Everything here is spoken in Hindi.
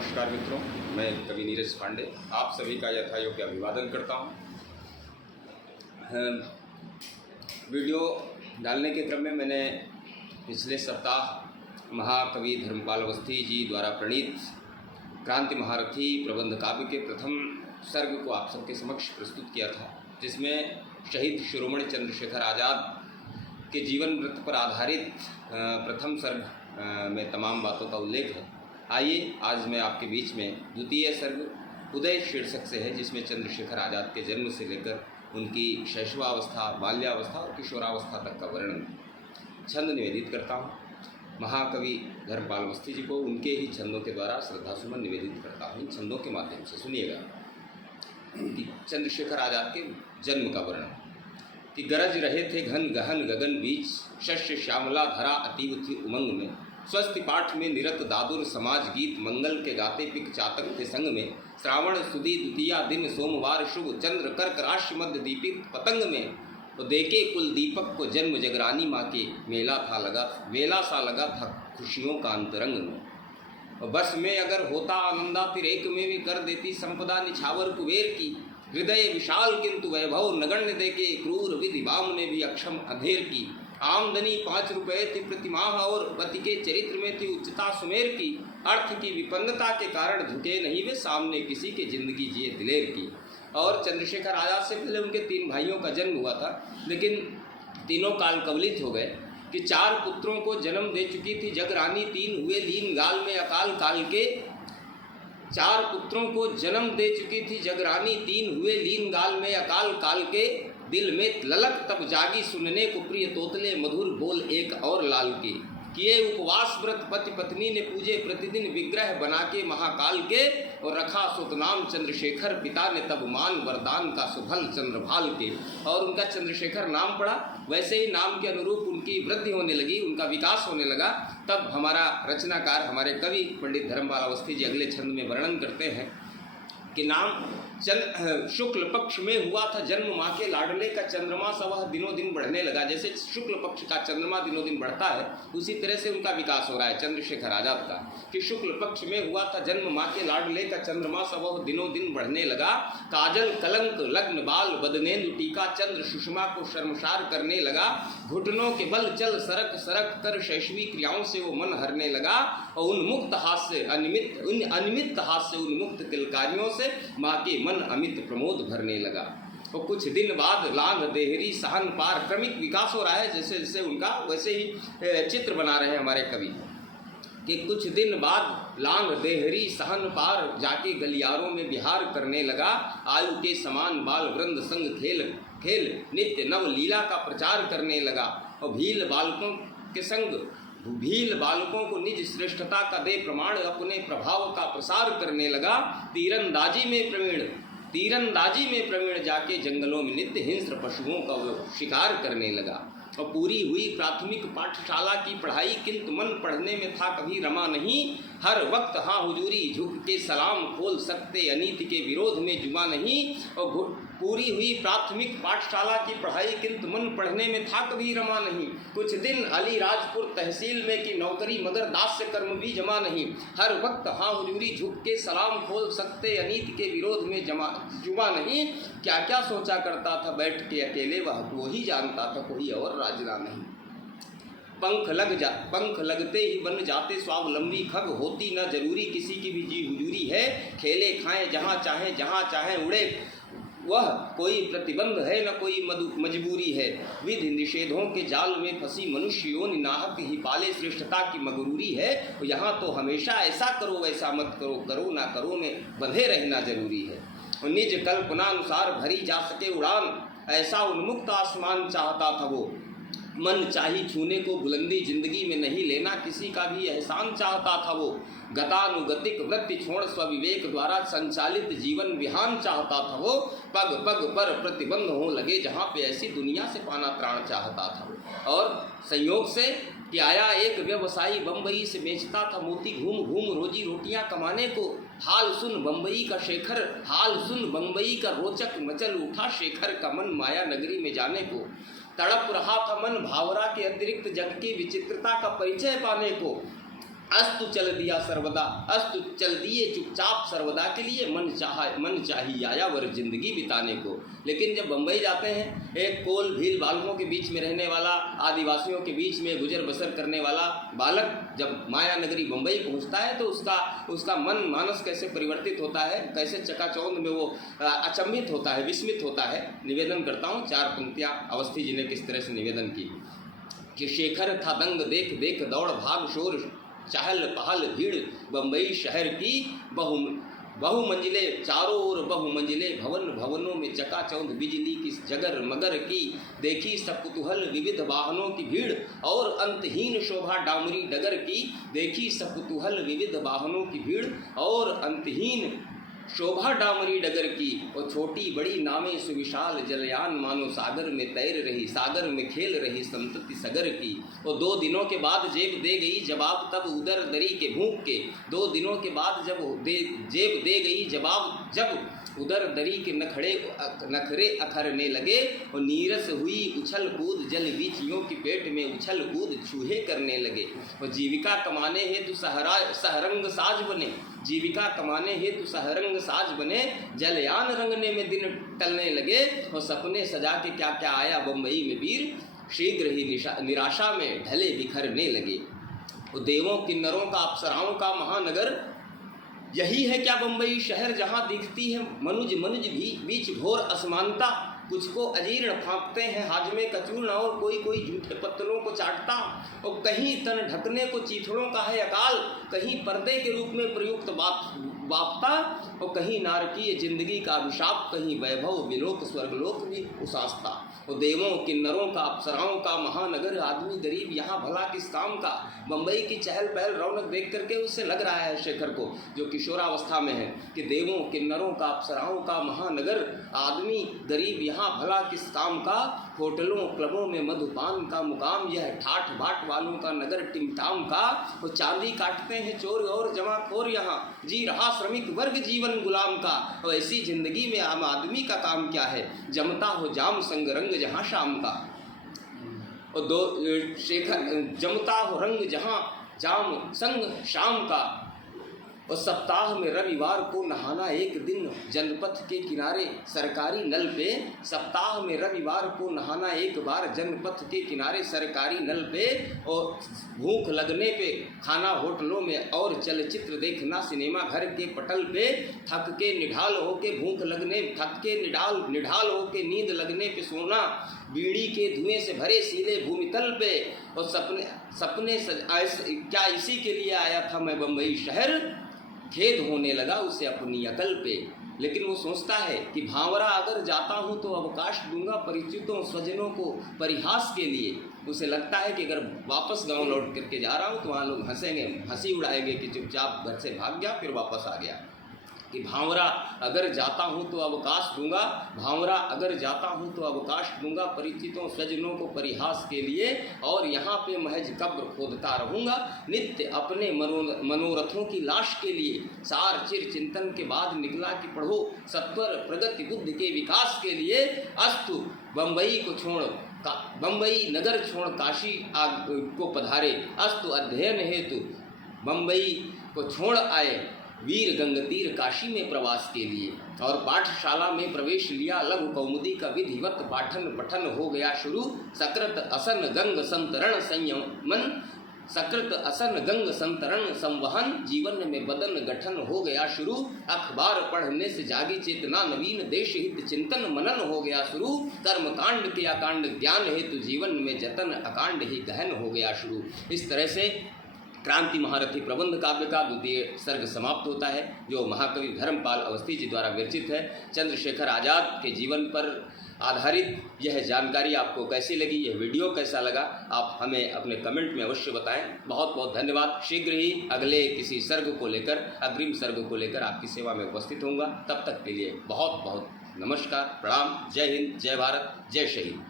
नमस्कार मित्रों, मैं कवि नीरज पांडे आप सभी का यथायोग्य अभिवादन करता हूँ। वीडियो डालने के क्रम में मैंने पिछले सप्ताह महाकवि धर्मपाल अवस्थी जी द्वारा प्रणीत क्रांति महारथी प्रबंध काव्य के प्रथम सर्ग को आप सबके समक्ष प्रस्तुत किया था, जिसमें शहीद शिरोमणि चंद्रशेखर आज़ाद के जीवन वृत्त पर आधारित प्रथम सर्ग में तमाम बातों का उल्लेख है। आइए आज मैं आपके बीच में द्वितीय सर्ग उदय शीर्षक से है, जिसमें चंद्रशेखर आज़ाद के जन्म से लेकर उनकी शैशवावस्था, बाल्यावस्था और किशोरावस्था तक का वर्णन छंद निवेदित करता हूँ। महाकवि धर्मपाल अवस्थी जी को उनके ही छंदों के द्वारा श्रद्धासुमन निवेदित करता हूँ। इन छंदों के माध्यम से सुनिएगा कि चंद्रशेखर आज़ाद के जन्म का वर्णन कि गरज रहे थे घन गहन गगन बीच, शस्य श्यामला धरा अतीव थी उमंग में, स्वस्ति पाठ में निरत दादुर समाज गीत, मंगल के गाते पिक चातक थे संग में, श्रावण सुदी द्वितीया दिन सोमवार शुभ, चंद्र कर्क राशि मध्य दीपित पतंग में, तो देखे कुल दीपक को जन्म जगरानी माँ के मेला सा लगा था खुशियों का अंतरंग में, और बस में अगर होता आनंदा तिरेक में भी कर देती संपदा निछावर कुबेर की, हृदय विशाल किंतु वैभव नगण्य देके, क्रूर विधि वाम ने भी अक्षम अंधेर की, आमदनी 5 रुपये थी प्रतिमाह और पति के चरित्र में थी उच्चता सुमेर की, अर्थ की विपन्नता के कारण झुके नहीं वे सामने किसी के जिंदगी जिए दिलेर की। और चंद्रशेखर आज़ाद से पहले उनके 3 भाइयों का जन्म हुआ था, लेकिन तीनों काल कवलित हो गए कि 4 पुत्रों को जन्म दे चुकी थी जगरानी, 3 हुए लीन गाल में अकाल काल के। 4 पुत्रों को जन्म दे चुकी थी जगरानी, 3 हुए लीन गाल में अकाल काल के, दिल में ललक तब जागी सुनने को प्रिय तोतले मधुर बोल एक और लाल के, किए उपवास व्रत पति पत्नी ने पूजे प्रतिदिन विग्रह बना के महाकाल के, और रखा सुतनाम चंद्रशेखर पिता ने तब मान वरदान का सुफल चंद्रभाल के। और उनका चंद्रशेखर नाम पड़ा, वैसे ही नाम के अनुरूप उनकी वृद्धि होने लगी, उनका विकास होने लगा। तब हमारा रचनाकार, हमारे कवि पंडित धर्मपाल अवस्थी जी अगले छंद में वर्णन करते हैं कि नाम शुक्ल पक्ष में हुआ था जन्म माँ के लाडले का, चंद्रमा सा वह दिनों दिन बढ़ने लगा। जैसे शुक्ल पक्ष का चंद्रमा दिनों दिन बढ़ता है, उसी तरह से उनका विकास हो रहा है चंद्रशेखर आज़ाद का, कि शुक्ल पक्ष में हुआ था जन्म माँ के लाडले का, चंद्रमा सा वह दिनों दिन बढ़ने लगा। काजल कलंक लग्न बाल बदनेंदु टीका, चंद्र सुषमा को शर्मसार करने लगा। घुटनों के बल चल सरक सरक कर शैशवी क्रियाओं से वो मन हरने लगा, और उन्मुक्त हास्य अनिमित हास्य उन्मुक्त किलकारियों से माँ के मन अमित प्रमोद भरने लगा। और कुछ दिन बाद लांग देहरी सहन पार, क्रमिक विकास हो रहा है जैसे जैसे उनका, वैसे ही चित्र बना रहे हैं हमारे कवि कि कुछ दिन बाद लांग देहरी सहन पार, जाके गलियारों में विहार करने लगा। आयु के समान बाल वृंद संग खेल खेल नित्य नव लीला का प्रचार करने लगा, और भील बालकों को निज श्रेष्ठता का दे प्रमाण, अपने प्रभाव का प्रसार करने लगा। तीरंदाजी में प्रवीण जाके जंगलों में नित्य हिंस्र पशुओं का वो शिकार करने लगा। और पूरी हुई प्राथमिक पाठशाला की पढ़ाई, किंतु मन पढ़ने में था कभी रमा नहीं, हर वक्त हाँ हुजूरी झुक के सलाम खोल सकते, अनीति के विरोध में जुमा नहीं। और पूरी हुई प्राथमिक पाठशाला की पढ़ाई, किंतु मन पढ़ने में था कभी रमा नहीं, कुछ दिन अलीराजपुर तहसील में की नौकरी, मगर दास्य कर्म भी जमा नहीं, हर वक्त हाँ हुजूरी झुक के सलाम खोल सकते, अनीति के विरोध में जुमा नहीं। क्या क्या सोचा करता था बैठ के अकेले, वह वो ही जानता था, कोई और राजना नहीं। पंख लगते ही बन जाते स्वावलंबी खग, होती न जरूरी किसी की भी जी हुजूरी है, खेले खाएं जहाँ चाहें उड़े, वह कोई प्रतिबंध है न कोई मजबूरी है। विधि निषेधों के जाल में फंसी मनुष्य योनि नाहक ही पाले, श्रेष्ठता की मगरूरी है। यहाँ तो हमेशा ऐसा करो वैसा मत करो, करो ना करो में बंधे रहना जरूरी है। निज कल्पनानुसार भरी जा सके उड़ान, ऐसा उन्मुक्त आसमान चाहता था वो, मन चाही छूने को बुलंदी, जिंदगी में नहीं लेना किसी का भी एहसान चाहता था वो। गतानुगतिक वृत्ति छोड़ स्वविवेक द्वारा संचालित जीवन विहान चाहता था वो। पग पग पर प्रतिबंध हो लगे, जहाँ पे ऐसी दुनिया से पाना त्राण चाहता था वो। और संयोग से कि आया एक व्यवसायी बम्बई से बेचता था मोती, घूम घूम रोजी रोटियां कमाने को। हाल सुन बम्बई का रोचक मचल उठा शेखर का मन, माया नगरी में जाने को। तड़प रहा था मन भावरा के अतिरिक्त जग की विचित्रता का परिचय पाने को। अस्तु चल दिया सर्वदा, अस्तु चल दिए चुपचाप सर्वदा के लिए, मन चाहिए आया वर जिंदगी बिताने को। लेकिन जब बम्बई जाते हैं, एक कोल भील बालकों के बीच में रहने वाला, आदिवासियों के बीच में गुजर बसर करने वाला बालक जब माया नगरी बम्बई पहुंचता है तो उसका मन मानस कैसे परिवर्तित होता है, कैसे चकाचौंध में वो अचंभित होता है, विस्मित होता है। निवेदन करता हूँ 4 पंक्तियाँ अवस्थी जी ने किस तरह से निवेदन की कि शेखर था दंग देख देख दौड़ भाग शोर चहल पहल भीड़ बम्बई शहर की बहु मंजिले चारों ओर बहु मंजिले भवन, भवनों में चकाचौंध बिजली की जगर मगर की, देखी सब कुतूहल विविध वाहनों की भीड़ और अंतहीन शोभा डामरी डगर की, देखी सब कुतूहल विविध वाहनों की भीड़ और अंतहीन शोभा डामरी डगर की। और छोटी बड़ी नावें सुविशाल जलयान मानो सागर में तैर रही, सागर में खेल रही संतति सगर की। और 2 दिनों के बाद जेब दे गई जवाब तब उदर दरी के भूख के, 2 दिनों के बाद जेब दे गई जवाब जब उदर दरी के नखरे अखरने लगे। और नीरस हुई उछल कूद जल बीचियों की पेट में उछल कूद चूहे करने लगे। और जीविका कमाने हेतु सहरंग साज बने, जीविका कमाने हेतु सहरंग साज बने, जलयान रंगने में दिन टलने लगे। और सपने सजा के क्या क्या आया बम्बई में वीर, शीघ्र ही निराशा में ढले बिखरने लगे। और देवों किन्नरों का अप्सराओं का महानगर, यही है क्या बम्बई शहर जहाँ दिखती है मनुज भी बीच घोर असमानता। कुछ को अजीर्ण फाँकते हैं हाजमे का चूर्ण, और कोई झूठे पत्तलों को चाटता। और कहीं तन ढकने को चीथड़ों का है अकाल, कहीं पर्दे के रूप में प्रयुक्त बापता। और कहीं नारकीय जिंदगी का अभिशाप, कहीं वैभव विलोक स्वर्गलोक भी उसासता। और देवों किन्नरों का अप्सराओं का महानगर, आदमी गरीब यहाँ भला किस काम का। बम्बई की चहल पहल रौनक देख करके उससे लग रहा है शेखर को, जो किशोरावस्था में है, कि देवों किन्नरों का अप्सराओं का महानगर, आदमी गरीब यहाँ भला किस काम का। होटलों क्लबों में मधुपान का मुकाम, यह ठाठ बाट वालों का नगर टिमटाम का। वो चांदी काटते हैं चोर और जमाखोर, यहाँ जी रहा श्रमिक वर्ग जीवन गुलाम का। और ऐसी जिंदगी में आम आदमी का काम क्या है, जमता हो जाम संग रंग जहाँ शाम का। और शेखर जमता हो रंग जहाँ जाम संग शाम का। और सप्ताह में रविवार को नहाना एक दिन जनपथ के किनारे सरकारी नल पे, सप्ताह में रविवार को नहाना एक बार जनपथ के किनारे सरकारी नल पे। और भूख लगने पे खाना होटलों में और चलचित्र देखना सिनेमा घर के पटल पे। थक के निढाल होके भूख लगने, थक के निढाल होके नींद लगने पे सोना, बीड़ी के धुएं से भरे सीले भूमितल पे। और सपने क्या इसी के लिए आया था मैं बम्बई शहर, खेद होने लगा उसे अपनी अकल पे। लेकिन वो सोचता है कि भांवरा अगर जाता हूँ तो अवकाश दूंगा परिचितों स्वजनों को परिहास के लिए। उसे लगता है कि अगर वापस गांव लौट करके जा रहा हूँ तो वहाँ लोग हंसेंगे, हंसी उड़ाएंगे कि चुपचाप घर से भाग गया फिर वापस आ गया। कि भांवरा अगर जाता हूँ तो अवकाश दूंगा, भांवरा अगर जाता हूँ तो अवकाश दूंगा परिचितों स्वजनों को परिहास के लिए। और यहाँ पे महज कब्र खोदता रहूँगा नित्य अपने मनोरथों की लाश के लिए। सार चिर चिंतन के बाद निकला कि पढ़ो सत्वर प्रगति बुद्धि के विकास के लिए। अस्तु बम्बई को छोड़ बम्बई नगर छोड़ काशी को पधारे, अस्तु अध्ययन हेतु बम्बई को छोड़ आए वीर गंगतीर काशी में प्रवास के लिए। और पाठशाला में प्रवेश लिया, लघु कौमुदी का विधिवत पाठन पठन हो गया शुरू। सकृत असन गंग संतरण संयमन, सकृत असन गंग संतरण संवहन, जीवन में बदन गठन हो गया शुरू। अखबार पढ़ने से जागी चेतना नवीन, देश हित चिंतन मनन हो गया शुरू। कर्म कांड के अकांड ज्ञान हेतु जीवन में जतन, अकांड ही गहन हो गया शुरू। इस तरह से क्रांति महारथी प्रबंध काव्य का 2य सर्ग समाप्त होता है, जो महाकवि धर्मपाल अवस्थी जी द्वारा विरचित है। चंद्रशेखर आज़ाद के जीवन पर आधारित यह जानकारी आपको कैसी लगी, यह वीडियो कैसा लगा, आप हमें अपने कमेंट में अवश्य बताएं। बहुत बहुत धन्यवाद। शीघ्र ही अगले किसी सर्ग को लेकर, अग्रिम सर्ग को लेकर आपकी सेवा में उपस्थित होऊंगा। तब तक के लिए बहुत बहुत नमस्कार, प्रणाम, जय हिंद, जय भारत, जय शहीद।